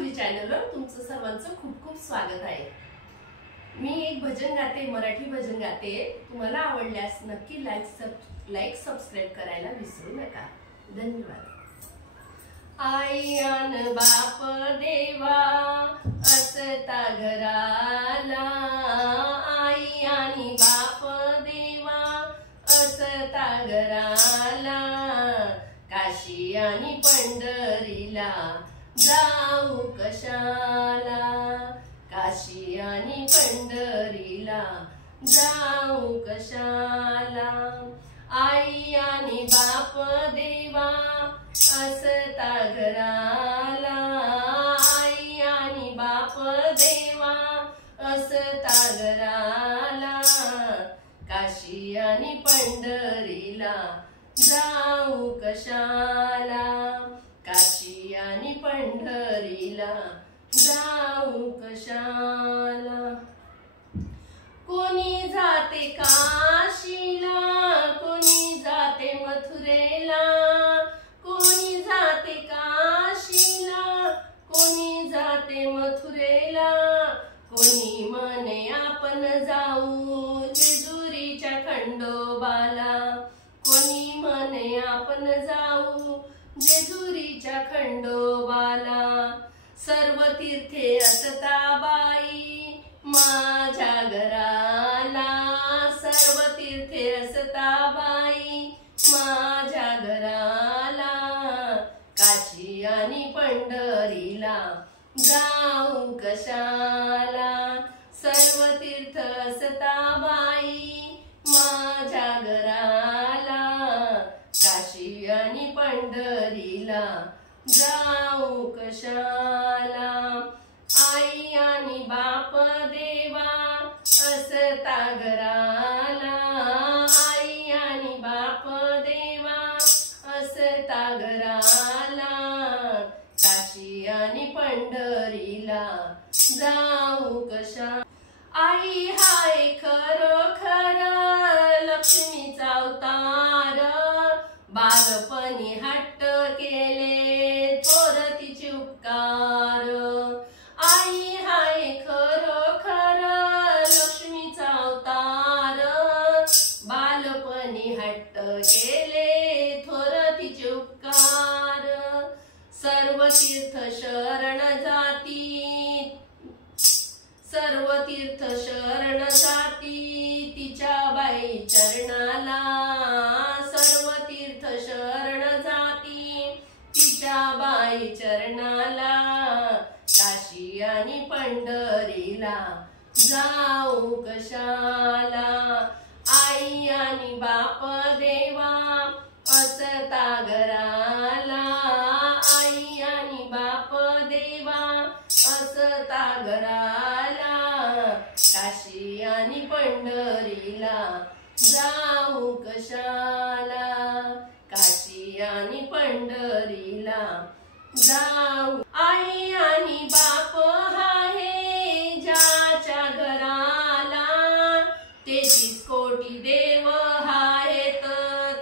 माधुरी चॅनलवर तुमचं सर्वांचं खूप खूप स्वागत आहे। मी एक भजन गाते, मराठी भजन गाते। तुम्हाला आवडल्यास नक्की लाईक सबस्क्राइब करायला विसरू नका। धन्यवाद। आई अन बाप देवा असता घराला, आई आणि बाप देवा असता घराला, काशी आणि पंढरीला जाऊ कशाला, काशी आणि पंढरीला जाऊ कशाला। आई आणि बाप देवा असता घराला, आई आणि बाप देवा असता घराला, काशी आणि पंढरीला जाऊ कशाला, काशी आणि पंढरीला जाऊ कशाला। कोणी जाते काशीला, कोणी जाते मथुरेला, कोणी जाते काशीला, कोणी जाते मथुरेला, कोणी म्हणे आपण जाऊ जेजुरीच्या खंडोबाला, कोणी म्हणे आपण जाऊ जेजुरीच्या खंडोबाला। सर्व तीर्थे असता बाई माझ्या घराला, सर्व तीर्थे असता बाई माझ्या घराला, काशी आणि पंढरीला जाऊ कशाला, सर्व तीर्थ असता बाई माझ्या घराला, काशी आणि पंढरीला जाऊ कशाला। आई आणि बाप देवा असता घराला, आई आणि बाप देवा असता घराला, काशी आणि पंढरीला जाऊ कशाला। आई हाय खरोखर लक्ष्मीचा अवतार, बालपणी हट्ट केले थोर तिचे उपकार। आई हाय खरोखर लक्ष्मीचा अवतार, बालपणी हट्ट केले थोर तिचे उपकार। सर्व तीर्थ शरण जाती, सर्व तीर्थ शरण जाती तिच्या बाई चरणाला, सर्व तीर्थ शरण जाती तिच्या बाई चरणाला, काशी आणि पंढरीला जाऊ कशाला। आई आणि बाप देवा असता घराला, आई आणि बाप देवा असता घराला, काशी आणि पंढरीला जाऊ कशाला, काशी आणि पंढरीला जाऊ। आई आणि बाप आहे ज्याच्या घराला, 33 कोटी देव आहेत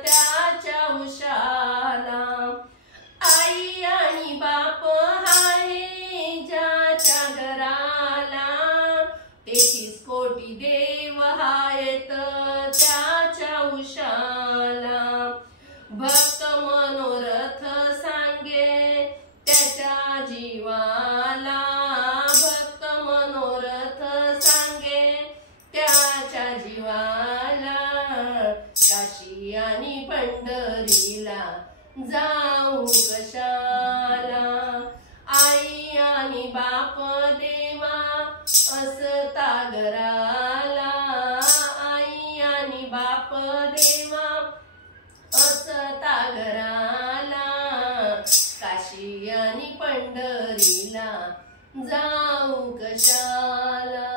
त्याच्या उशाला। आई आणि बाप आहे ज्याच्या घराला, 33 कोटी देव आहेत त्याच्या उशाला। भक्त मनोरथ सांगे त्याच्या जीवाला, भक्त मनोरथ सांगे त्याच्या जीवाला, काशी आणि पंढरीला जाऊ कशाला। आई आणि बाप देवा असता घराला, आई आणि बाप देवा असता घराला, काशी आणि पंढरीला जाऊ कशाला,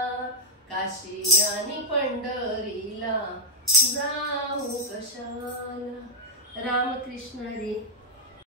काशी आणि पंढरीला जाऊ कशाला। रामकृष्ण हरी।